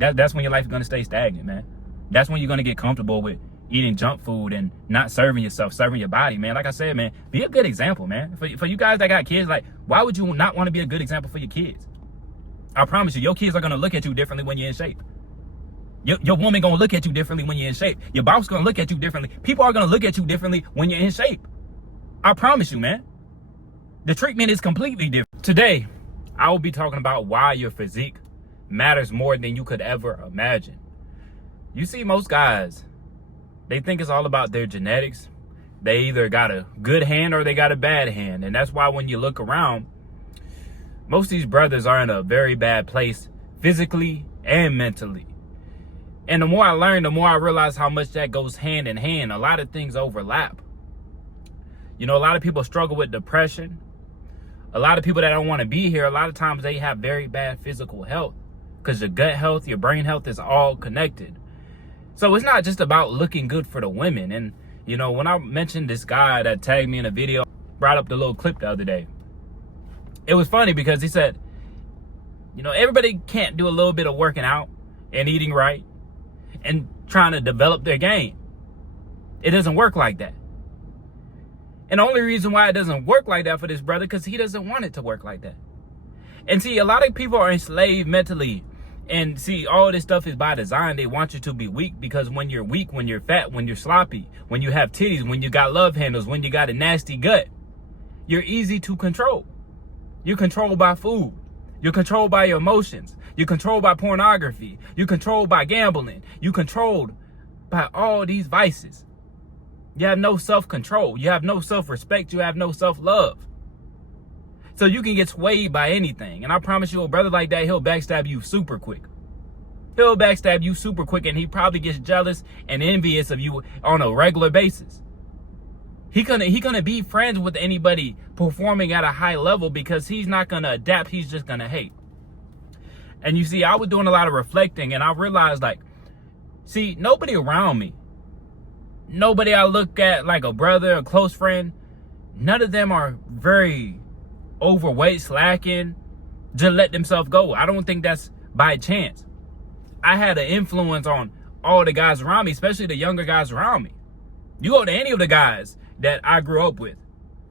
that's when your life is going to stay stagnant, man. That's when you're going to get comfortable with eating junk food and not serving yourself, serving your body, man. Like I said, man, be a good example, man. For you guys that got kids, like, why would you not want to be a good example for your kids? I promise you, your kids are going to look at you differently when you're in shape. Your woman going to look at you differently when you're in shape. Your boss going to look at you differently. People are going to look at you differently when you're in shape. I promise you, man. The treatment is completely different. Today, I will be talking about why your physique matters more than you could ever imagine. You see, most guys, they think it's all about their genetics. They either got a good hand or they got a bad hand. And that's why when you look around, most of these brothers are in a very bad place physically and mentally. And the more I learn, the more I realize how much that goes hand in hand. A lot of things overlap. You know, a lot of people struggle with depression. A lot of people that don't want to be here, a lot of times they have very bad physical health because your gut health, your brain health is all connected. So it's not just about looking good for the women. And, you know, when I mentioned this guy that tagged me in a video, brought up the little clip the other day, it was funny because he said, you know, everybody can't do a little bit of working out and eating right and trying to develop their game. It doesn't work like that. And the only reason why it doesn't work like that for this brother, because he doesn't want it to work like that. And see, a lot of people are enslaved mentally. And see, all this stuff is by design. They want you to be weak because when you're weak, when you're fat, when you're sloppy, when you have titties, when you got love handles, when you got a nasty gut, you're easy to control. You're controlled by food. You're controlled by your emotions. You're controlled by pornography. You're controlled by gambling. You're controlled by all these vices. You have no self-control. You have no self-respect. You have no self-love. So you can get swayed by anything. And I promise you, a brother like that, he'll backstab you super quick. He'll backstab you super quick, and he probably gets jealous and envious of you on a regular basis. He gonna be friends with anybody performing at a high level because he's not gonna adapt. He's just gonna hate. And you see, I was doing a lot of reflecting, and I realized, like, see, nobody around me, nobody I look at like a brother, a close friend, none of them are very overweight, slacking, just let themselves go. I don't think that's by chance. I had an influence on all the guys around me, especially the younger guys around me. You go to any of the guys that I grew up with,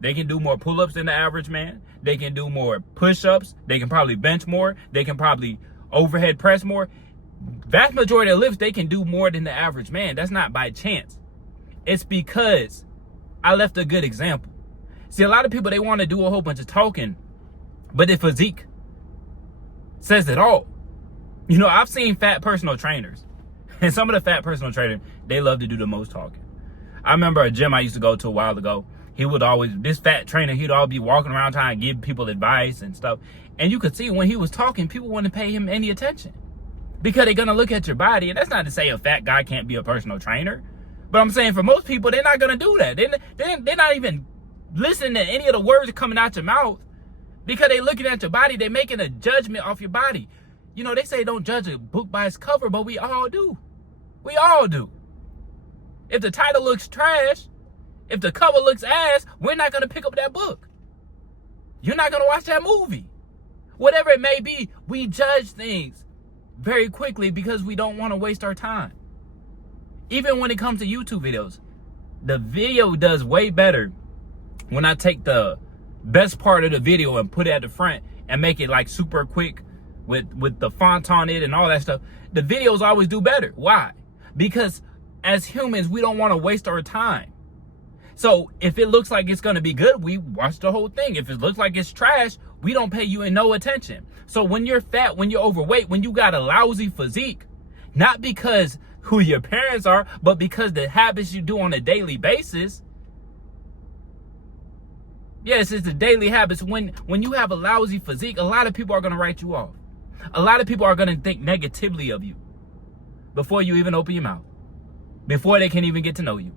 they can do more pull-ups than the average man. They can do more push-ups. They can probably bench more. They can probably overhead press more. Vast majority of lifts, they can do more than the average man. That's not by chance. It's because I left a good example. See, a lot of people, they want to do a whole bunch of talking, but their physique says it all. You know, I've seen fat personal trainers, and some of the fat personal trainers, they love to do the most talking. I remember a gym I used to go to a while ago. He would always, this fat trainer, he'd all be walking around trying to give people advice and stuff. And you could see when he was talking, people wouldn't pay him any attention because they're going to look at your body. And that's not to say a fat guy can't be a personal trainer. But I'm saying for most people, they're not going to do that. They're not even listening to any of the words coming out your mouth because they're looking at your body. They're making a judgment off your body. You know, they say don't judge a book by its cover, but we all do. We all do. If the title looks trash, if the cover looks ass, we're not going to pick up that book. You're not going to watch that movie. Whatever it may be, we judge things very quickly because we don't want to waste our time. Even when it comes to YouTube videos, the video does way better when I take the best part of the video and put it at the front and make it like super quick with the font on it and all that stuff. The videos always do better. Why? Because as humans, we don't want to waste our time. So if it looks like it's going to be good, we watch the whole thing. If it looks like it's trash, we don't pay you no attention. So when you're fat, when you're overweight, when you got a lousy physique, not because who your parents are, but because the habits you do on a daily basis. Yes, it's the daily habits. When you have a lousy physique, a lot of people are going to write you off. A lot of people are going to think negatively of you before you even open your mouth, before they can even get to know you.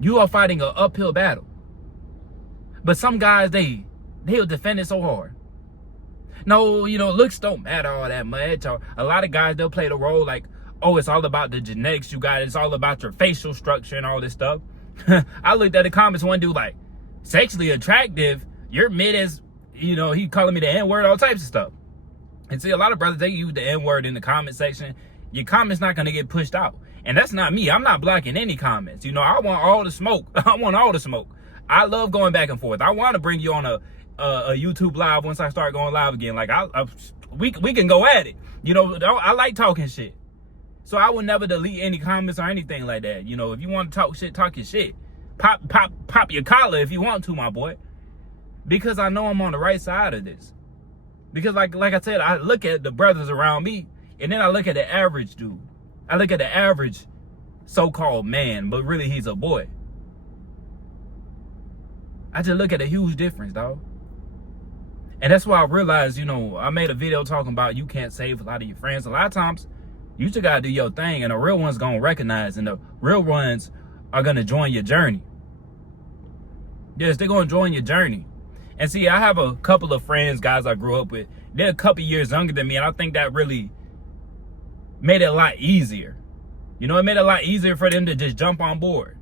You are fighting an uphill battle. But some guys, they'll defend it so hard. No, you know, looks don't matter all that much. Or a lot of guys, they'll play the role like, oh, it's all about the genetics you got. It's all about your facial structure and all this stuff. I looked at the comments, one dude like, sexually attractive, you're mid as, you know, he calling me the N-word, all types of stuff. And see, a lot of brothers, they use the N-word in the comment section. Your comment's not going to get pushed out. And that's not me. I'm not blocking any comments. You know, I want all the smoke. I want all the smoke. I love going back and forth. I want to bring you on a YouTube live once I start going live again. Like, we can go at it. You know, I like talking shit. So I will never delete any comments or anything like that. You know, if you want to talk shit, talk your shit. Pop your collar if you want to, my boy. Because I know I'm on the right side of this. Because like I said, I look at the brothers around me, and then I look at the average dude. I look at the average so-called man, but really he's a boy. I just look at a huge difference, dog. And that's why I realized, you know, I made a video talking about you can't save a lot of your friends. A lot of times, you just gotta do your thing, and the real ones gonna recognize, and the real ones are gonna join your journey. Yes, they're gonna join your journey. And see, I have a couple of friends, guys I grew up with. They're a couple years younger than me, and I think that really made it a lot easier. You know, it made it a lot easier for them to just jump on board.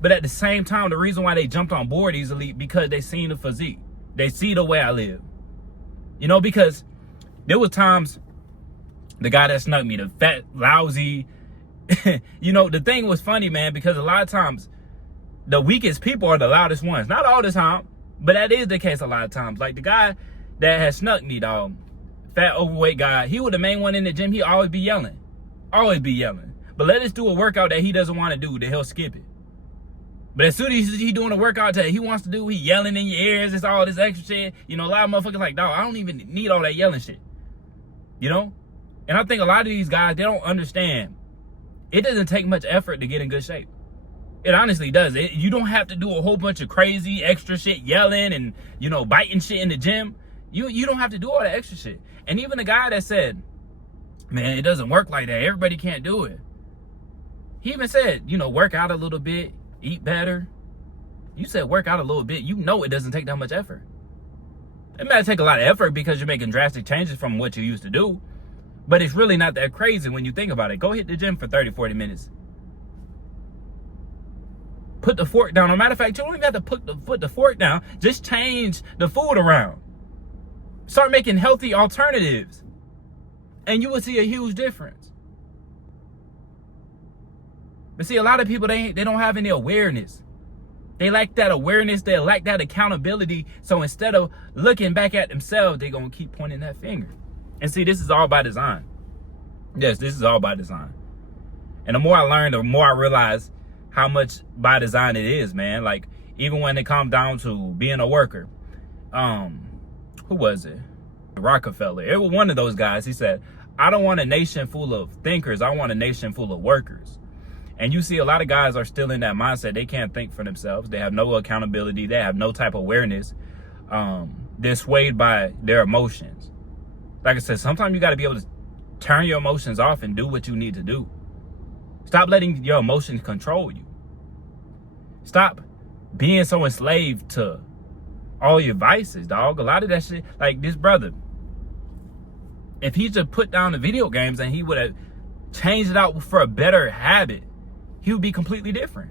But at the same time, the reason why they jumped on board easily, because they seen the physique. They see the way I live. You know, because there was times, the guy that snuck me, the fat, lousy, you know, the thing was funny, man, because a lot of times, the weakest people are the loudest ones. Not all the time, but that is the case a lot of times. Like the guy that had snuck me, dog, fat, overweight guy, he was the main one in the gym. He always be yelling. Always be yelling. But let us do a workout that he doesn't want to do, then he'll skip it. But as soon as he doing a workout that he wants to do, he yelling in your ears, it's all this extra shit. You know, a lot of motherfuckers like, dog, I don't even need all that yelling shit. You know? And I think a lot of these guys, they don't understand. It doesn't take much effort to get in good shape. It honestly does. You don't have to do a whole bunch of crazy extra shit, yelling and, you know, biting shit in the gym. You don't have to do all that extra shit. And even the guy that said, man, it doesn't work like that. Everybody can't do it. He even said, you know, work out a little bit, eat better. You said work out a little bit. You know it doesn't take that much effort. It might take a lot of effort because you're making drastic changes from what you used to do. But it's really not that crazy when you think about it. Go hit the gym for 30, 40 minutes. Put the fork down. No matter of fact, you don't even have to put the fork down. Just change the food around. Start making healthy alternatives. And you will see a huge difference. But see, a lot of people, they don't have any awareness. They lack that awareness. They lack that accountability. So instead of looking back at themselves, they're going to keep pointing that finger. And see, this is all by design. Yes, this is all by design. And the more I learn, the more I realize how much by design it is, man. Like, even when it comes down to being a worker. Who was it? Rockefeller. It was one of those guys. He said, I don't want a nation full of thinkers. I want a nation full of workers. And you see a lot of guys are still in that mindset. They can't think for themselves. They have no accountability. They have no type of awareness. They're swayed by their emotions. Like I said, sometimes you got to be able to turn your emotions off and do what you need to do. Stop letting your emotions control you. Stop being so enslaved to all your vices, dog. A lot of that shit, like this brother, if he just put down the video games and he would have changed it out for a better habit, he would be completely different.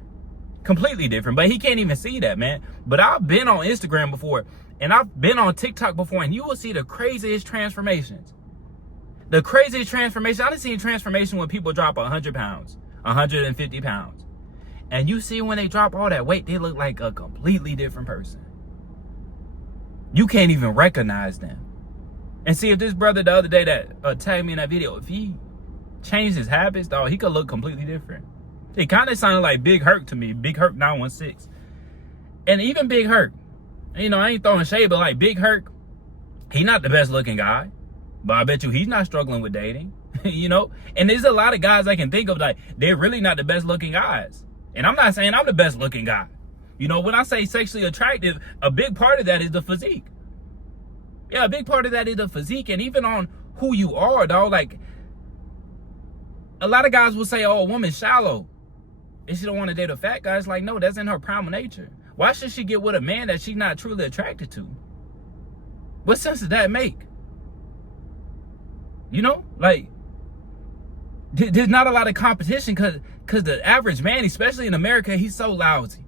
Completely different. But he can't even see that, man. But I've been on Instagram before, and I've been on TikTok before, and you will see the craziest transformations. The craziest transformation. I've seen transformation when people drop 100 pounds, 150 pounds. And you see when they drop all that weight, they look like a completely different person. You can't even recognize them. And see, if this brother the other day that tagged me in that video, if he changed his habits, dog, he could look completely different. It kind of sounded like Big Herc to me, Big Herc 916. And even Big Herc, you know, I ain't throwing shade, but like Big Herc, he not the best looking guy. But I bet you he's not struggling with dating, you know? And there's a lot of guys I can think of, like, they're really not the best looking guys. And I'm not saying I'm the best looking guy. You know, when I say sexually attractive, a big part of that is the physique. Yeah, a big part of that is the physique. And even on who you are, dog, like, a lot of guys will say, oh, a woman's shallow. And she don't want to date a fat guy. It's like, no, that's in her primal nature. Why should she get with a man that she's not truly attracted to? What sense does that make? You know, like, there's not a lot of competition because the average man, especially in America, he's so lousy.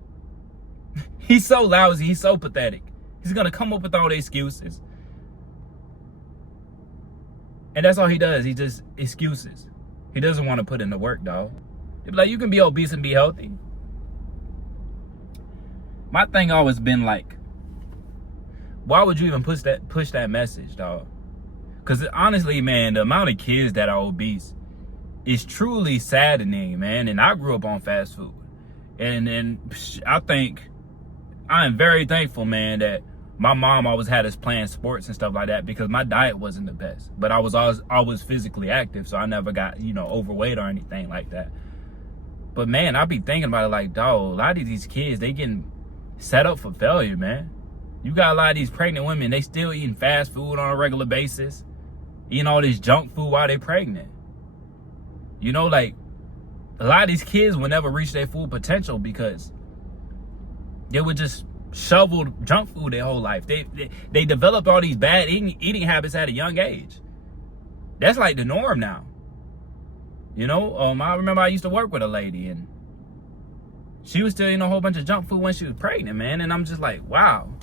He's so lousy. He's so pathetic. He's going to come up with all the excuses. And that's all he does. He just excuses. He doesn't want to put in the work, dog. They be like, you can be obese and be healthy. My thing always been like, why would you even push that message, dog? Because honestly, man, the amount of kids that are obese is truly saddening, man. And I grew up on fast food. And I think I am very thankful, man, that my mom always had us playing sports and stuff like that, because my diet wasn't the best. But I was always physically active, so I never got, overweight or anything like that. But man, I be thinking about it like, dog, a lot of these kids, they getting set up for failure, man. You got a lot of these pregnant women, they still eating fast food on a regular basis, eating all this junk food while they pregnant. Like, a lot of these kids will never reach their full potential because they would just shovel junk food their whole life. They developed all these bad eating habits at a young age. That's like the norm now. I remember I used to work with a lady, and she was still eating a whole bunch of junk food when she was pregnant, man. And I'm just like, wow.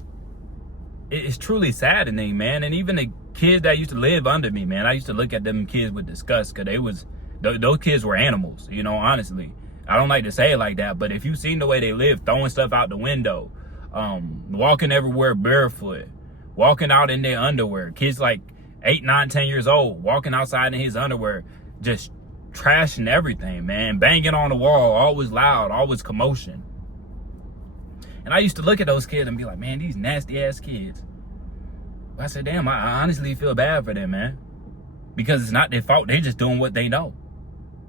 It's truly saddening, man. And even the kids that used to live under me, man, I used to look at them kids with disgust, because those kids were animals, honestly. I don't like to say it like that, but if you've seen the way they live, throwing stuff out the window, walking everywhere barefoot, walking out in their underwear, kids like 8, 9, 10 years old, walking outside in his underwear, just trashing everything, man, banging on the wall, always loud, always commotion. And I used to look at those kids and be like, man, these nasty ass kids. But I said, damn, I honestly feel bad for them, man, because it's not their fault. They're just doing what they know.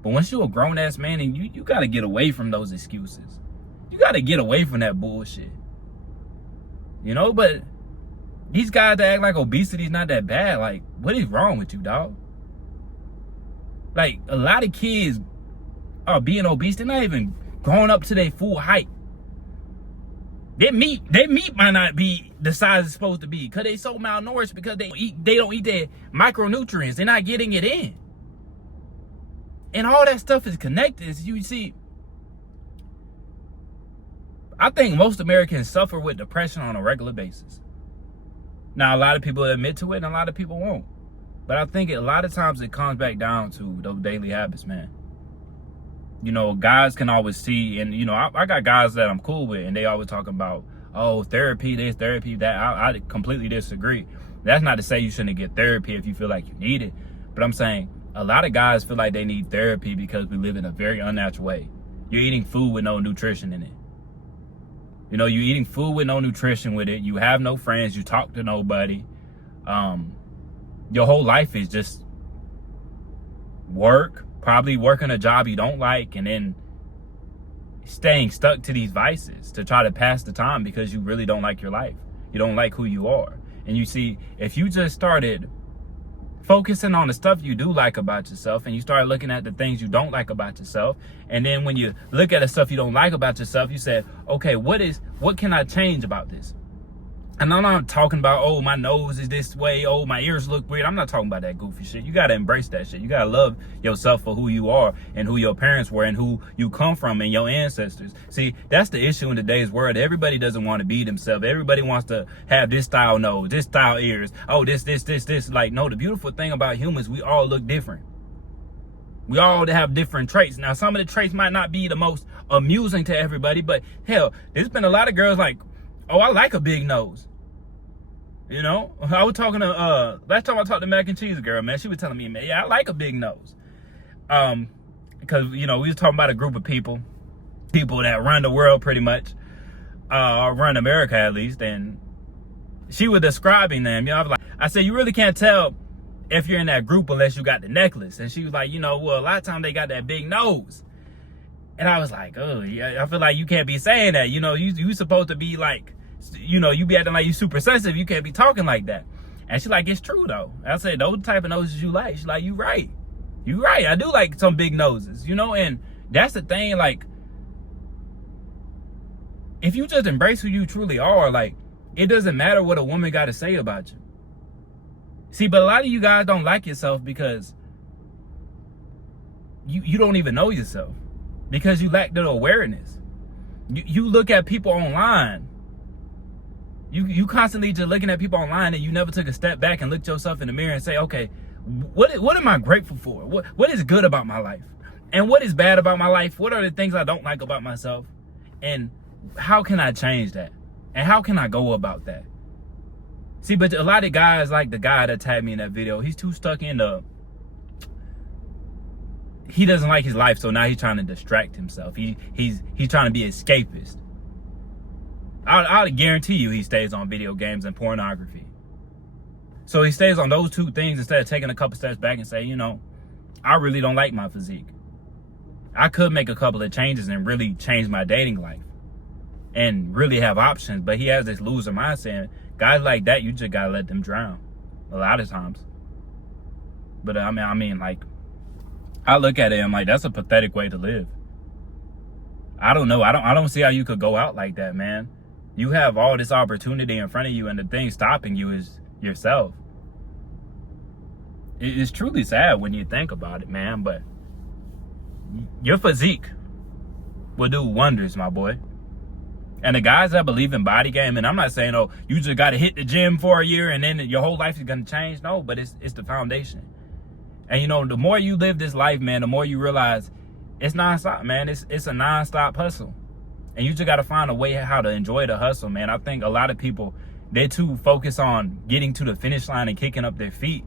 But once you're a grown ass man, and you got to get away from those excuses. You got to get away from that bullshit. But these guys that act like obesity is not that bad, like, what is wrong with you, dog? Like, a lot of kids are being obese. They're not even growing up to their full height. Their meat might not be the size it's supposed to be, because they so malnourished, because they don't eat their micronutrients. They're not getting it in. And all that stuff is connected. You see, I think most Americans suffer with depression on a regular basis. Now, a lot of people admit to it, and a lot of people won't. But I think a lot of times it comes back down to those daily habits, man. Guys can always see, and, I got guys that I'm cool with, and they always talk about, oh, therapy this, therapy that. I completely disagree. That's not to say you shouldn't get therapy if you feel like you need it. But I'm saying a lot of guys feel like they need therapy because we live in a very unnatural way. You're eating food with no nutrition in it. You're eating food with no nutrition with it. You have no friends. You talk to nobody. Your whole life is just work, probably working a job you don't like, and then staying stuck to these vices to try to pass the time because you really don't like your life. You don't like who you are. And you see, if you just started focusing on the stuff you do like about yourself, and you start looking at the things you don't like about yourself, and then when you look at the stuff you don't like about yourself, you say, okay, what can I change about this? And I'm not talking about, oh, my nose is this way, oh, my ears look weird. I'm not talking about that goofy shit. You got to embrace that shit. You got to love yourself for who you are and who your parents were and who you come from and your ancestors. See, that's the issue in today's world. Everybody doesn't want to be themselves. Everybody wants to have this style nose, this style ears. Oh, this. Like, no, the beautiful thing about humans, we all look different. We all have different traits. Now, some of the traits might not be the most amusing to everybody, but hell, there's been a lot of girls like, oh, I like a big nose. I was talking to, last time I talked to Mac and Cheese girl, man, she was telling me, man, yeah, I like a big nose. Because, we was talking about a group of people that run the world pretty much, or run America at least, and she was describing them. I said, you really can't tell if you're in that group unless you got the necklace. And she was like, well, a lot of times they got that big nose. And I was like, oh, yeah, I feel like you can't be saying that. You supposed to be like, you be acting like you super sensitive. You can't be talking like that. And she's like, it's true though. I said, those type of noses you like. She's like, you right. I do like some big noses, and that's the thing. Like, if you just embrace who you truly are, like, it doesn't matter what a woman got to say about you. See, but a lot of you guys don't like yourself because you don't even know yourself, because you lack the awareness. You look at people online. You constantly just looking at people online, and you never took a step back and looked yourself in the mirror and say, okay, What am I grateful for? What is good about my life? And what is bad about my life? What are the things I don't like about myself? And how can I change that? And how can I go about that? See, but a lot of guys, like the guy that tagged me in that video, he's too stuck in he doesn't like his life, so now he's trying to distract himself. He's trying to be escapist. I'll guarantee you he stays on video games and pornography. So he stays on those two things instead of taking a couple steps back and say, you know, I really don't like my physique. I could make a couple of changes and really change my dating life and really have options, but he has this loser mindset. Guys like that, you just gotta let them drown a lot of times. But I mean, like, I look at it and I'm like, that's a pathetic way to live. I don't know. I don't see how you could go out like that, man. You have all this opportunity in front of you, and the thing stopping you is yourself. It's truly sad when you think about it, man, but your physique will do wonders, my boy. And the guys that believe in body game, and I'm not saying, oh, you just got to hit the gym for a year and then your whole life is going to change. No, but it's the foundation. And, you know, the more you live this life, man, the more you realize it's nonstop, man. It's a nonstop hustle. And you just got to find a way how to enjoy the hustle, man. I think a lot of people, they too focus on getting to the finish line and kicking up their feet.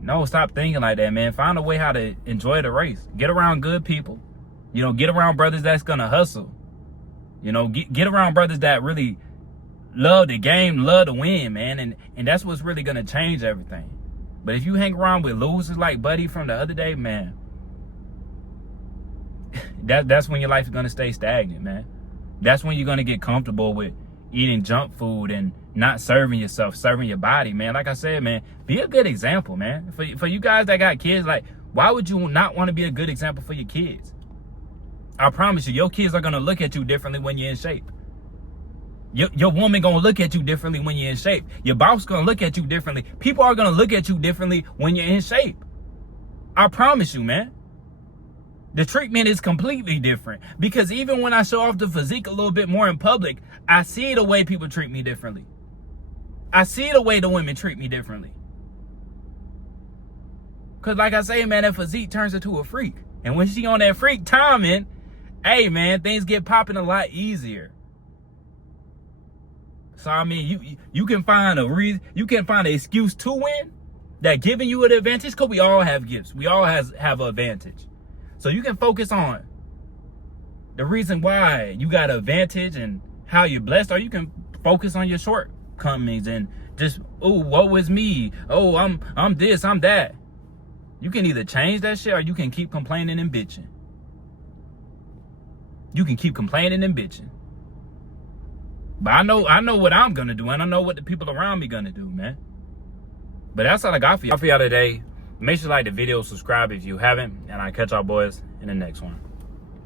No, stop thinking like that, man. Find a way how to enjoy the race. Get around good people. You know, get around brothers that's going to hustle. You know, get around brothers that really love the game, love to win, man. And that's what's really going to change everything. But if you hang around with losers like Buddy from the other day, man, that's when your life is going to stay stagnant, man. That's when you're going to get comfortable with eating junk food and not serving yourself, serving your body, man. Like I said, man, be a good example, man. For you guys that got kids, like, why would you not want to be a good example for your kids? I promise you, your kids are going to look at you differently when you're in shape. Your woman going to look at you differently when you're in shape. Your boss going to look at you differently. People are going to look at you differently when you're in shape. I promise you, man. The treatment is completely different. Because even when I show off the physique a little bit more in public, I see the way people treat me differently. I see the way the women treat me differently. Because like I say, man, that physique turns into a freak. And when she on that freak timing, hey, man, things get popping a lot easier. So, I mean, you can find a reason, you can find an excuse to win that giving you an advantage, because we all have gifts. We all have an advantage. So you can focus on the reason why you got an advantage and how you're blessed, or you can focus on your shortcomings and just, oh, woe was me. Oh, I'm this, I'm that. You can either change that shit or you can keep complaining and bitching. You can keep complaining and bitching. But I know what I'm gonna do, and I know what the people around me gonna do, man. But that's all I got for y'all today. Make sure you like the video, subscribe if you haven't, and I'll catch y'all boys in the next one.